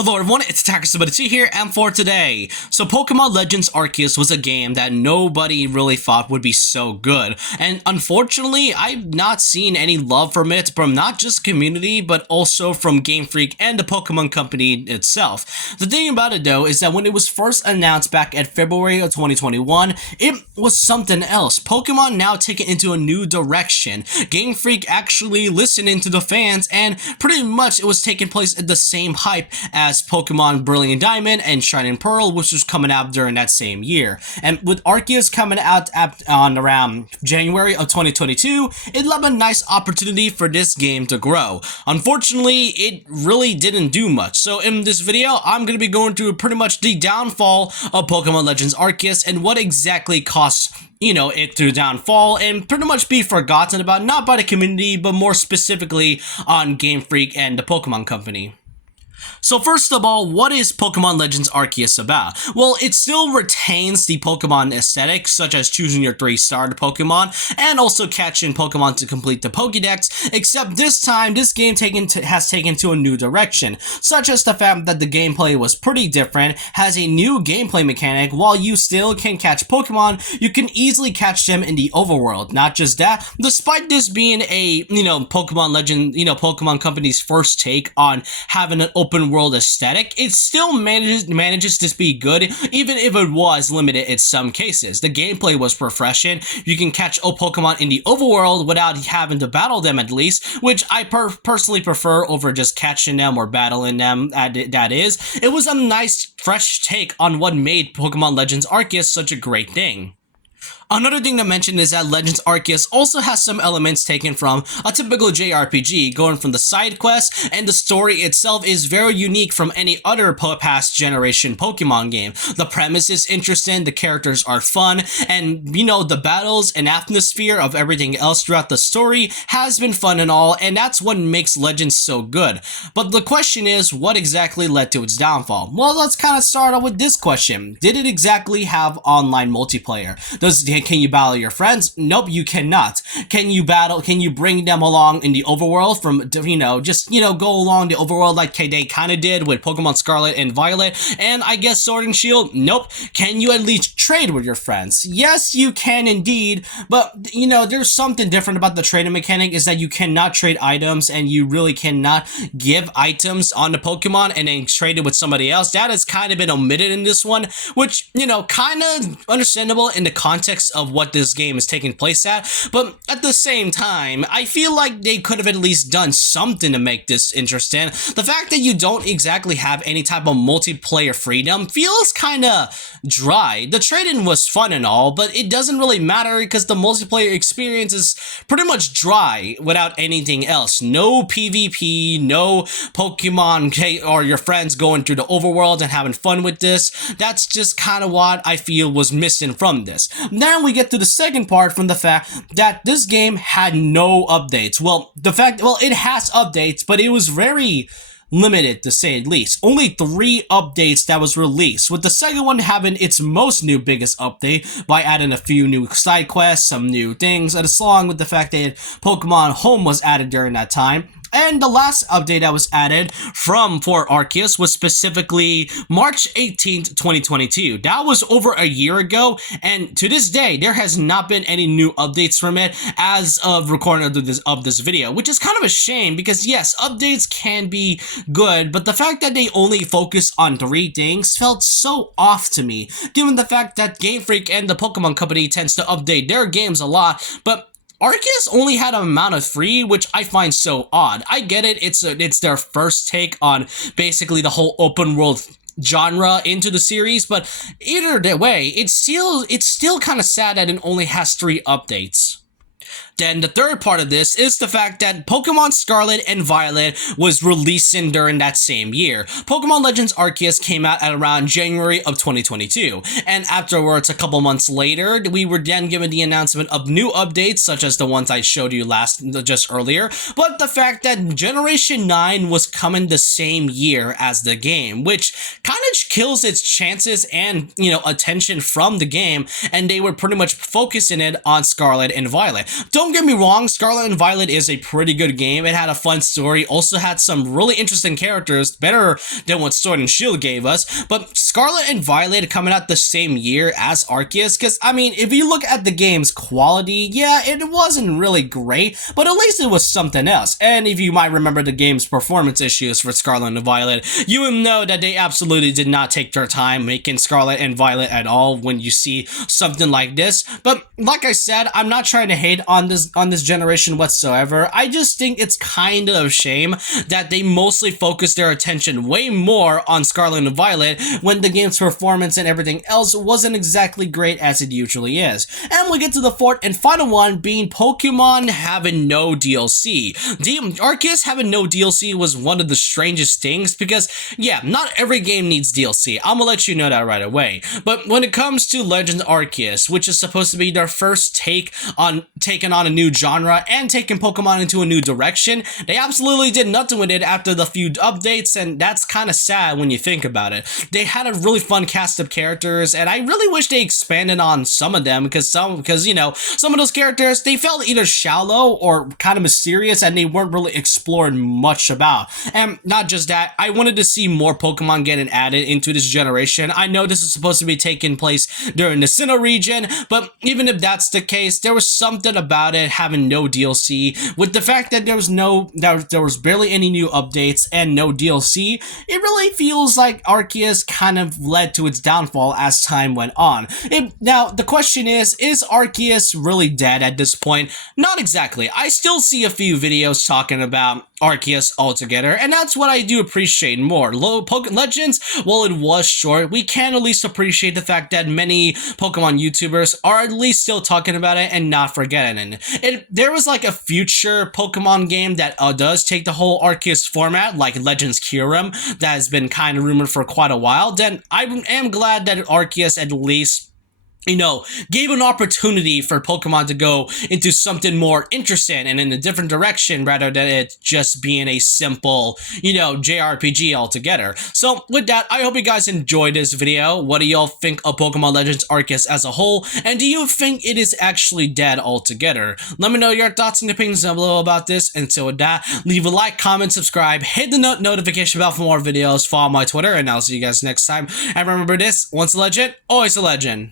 Hello everyone, it's Attacker72 here, and for today, Pokémon Legends Arceus was a game that nobody really thought would be so good, and unfortunately, I've not seen any love from it from not just community, but also from GameFreak and the Pokemon company itself. The thing about it though is that when it was first announced back at February of 2021, it was something else. Pokemon now take it into a new direction. GameFreak actually listened to the fans, and pretty much it was taking place at the same hype as Pokemon Brilliant Diamond and Shining Pearl, which was coming out during that same year. And with Arceus coming out on around January of 2022, it left a nice opportunity for this game to grow. Unfortunately, it really didn't do much. So in this video, I'm going to be going through pretty much the downfall of Pokemon Legends Arceus and what exactly costs it through downfall, and pretty much be forgotten about, not by the community, but more specifically on Game Freak and the Pokemon company. So first of all, what is Pokemon Legends Arceus about? Well, it still retains the Pokemon aesthetic, such as choosing your 3-starred Pokemon, and also catching Pokemon to complete the Pokédex, except this time, this game has taken to a new direction, such as the fact that the gameplay was pretty different, has a new gameplay mechanic. While you still can catch Pokemon, you can easily catch them in the overworld. Not just that, despite this being a, Pokemon Legend, Pokemon company's first take on having an open world aesthetic, it still manages to be good, even if it was limited in some cases. The gameplay was refreshing. You can catch Pokemon in the overworld without having to battle them, at least, which I personally prefer over just catching them or battling them. That is, it was a nice fresh take on what made Pokemon Legends Arceus such a great thing. Another thing to mention is that Legends Arceus also has some elements taken from a typical JRPG, going from the side quests, and the story itself is very unique from any other past generation Pokemon game. The premise is interesting, the characters are fun, and the battles and atmosphere of everything else throughout the story has been fun and all, and that's what makes Legends so good. But the question is, what exactly led to its downfall? Well, let's kind of start off with this question. Did it exactly have online multiplayer? Can you battle your friends? Nope, you cannot. Can you bring them along in the overworld from, go along the overworld like they kind of did with Pokemon Scarlet and Violet, and I guess Sword and Shield? Nope. Can you at least trade with your friends? Yes, you can indeed, but, there's something different about the trading mechanic, is that you cannot trade items, and you really cannot give items on the Pokemon and then trade it with somebody else. That has kind of been omitted in this one, which, kind of understandable in the context of what this game is taking place at, but at the same time, I feel like they could have at least done something to make this interesting. The fact that you don't exactly have any type of multiplayer freedom feels kind of dry. The trade-in was fun and all, but it doesn't really matter because the multiplayer experience is pretty much dry without anything else. No PvP, no Pokemon or your friends going through the overworld and having fun with this. That's just kind of what I feel was missing from this. Now we get to the second part, from the fact that this game had no updates. Well, it has updates, but it was very limited, to say the least. Only 3 updates that was released, with the second one having its most biggest update by adding a few new side quests, some new things, and along with the fact that Pokemon Home was added during that time. And the last update that was added for Arceus was specifically March 18th, 2022. That was over a year ago, and to this day, there has not been any new updates from it as of recording of this video, which is kind of a shame because yes, updates can be good, but the fact that they only focus on 3 things felt so off to me, given the fact that Game Freak and the Pokemon company tends to update their games a lot, but Arceus only had an amount of 3, which I find so odd. I get it, it's their first take on basically the whole open world genre into the series, but either way, it's still kind of sad that it only has 3 updates. Then the third part of this is the fact that Pokemon Scarlet and Violet was releasing during that same year. Pokemon Legends Arceus came out at around January of 2022, and afterwards, a couple months later, we were then given the announcement of new updates, such as the ones I showed you just earlier, but the fact that Generation 9 was coming the same year as the game, which kind of kills its chances and, attention from the game, and they were pretty much focusing it on Scarlet and Violet. Don't get me wrong, Scarlet and Violet is a pretty good game. It had a fun story, also had some really interesting characters, better than what Sword and Shield gave us, but Scarlet and Violet coming out the same year as Arceus, because, I mean, if you look at the game's quality, yeah, it wasn't really great, but at least it was something else. And if you might remember the game's performance issues for Scarlet and Violet, you will know that they absolutely did not take their time making Scarlet and Violet at all when you see something like this. But like I said, I'm not trying to hate on this generation whatsoever. I just think it's kind of a shame that they mostly focus their attention way more on Scarlet and Violet when the game's performance and everything else wasn't exactly great as it usually is. And we get to the fourth and final one, being Pokemon having no DLC. Arceus having no DLC was one of the strangest things because, yeah, not every game needs DLC. I'm gonna let you know that right away. But when it comes to Legends Arceus, which is supposed to be their first taking on a new genre and taking Pokemon into a new direction, they absolutely did nothing with it after the few updates, and that's kind of sad when you think about it. They had a really fun cast of characters, and I really wish they expanded on some of them because some of those characters, they felt either shallow or kind of mysterious, and they weren't really explored much about. And not just that, I wanted to see more Pokemon getting added into this generation. I know this is supposed to be taking place during the Sinnoh region, but even if that's the case, there was something about it having no DLC. With the fact that there was barely any new updates and no DLC, it really feels like Arceus kind of led to its downfall as time went on. Now, the question is Arceus really dead at this point? Not exactly. I still see a few videos talking about Arceus altogether, and that's what I do appreciate more. Legends, while it was short, we can at least appreciate the fact that many Pokemon YouTubers are at least still talking about it and not forgetting it. If there was like a future Pokemon game that does take the whole Arceus format, like Legends Kyurem, that has been kind of rumored for quite a while, then I am glad that Arceus at least gave an opportunity for Pokemon to go into something more interesting and in a different direction rather than it just being a simple, JRPG altogether. So with that, I hope you guys enjoyed this video. What do y'all think of Pokemon Legends Arceus as a whole? And do you think it is actually dead altogether? Let me know your thoughts and opinions down below about this. And so with that, leave a like, comment, subscribe, hit the notification bell for more videos, follow my Twitter, and I'll see you guys next time. And remember this, once a legend, always a legend.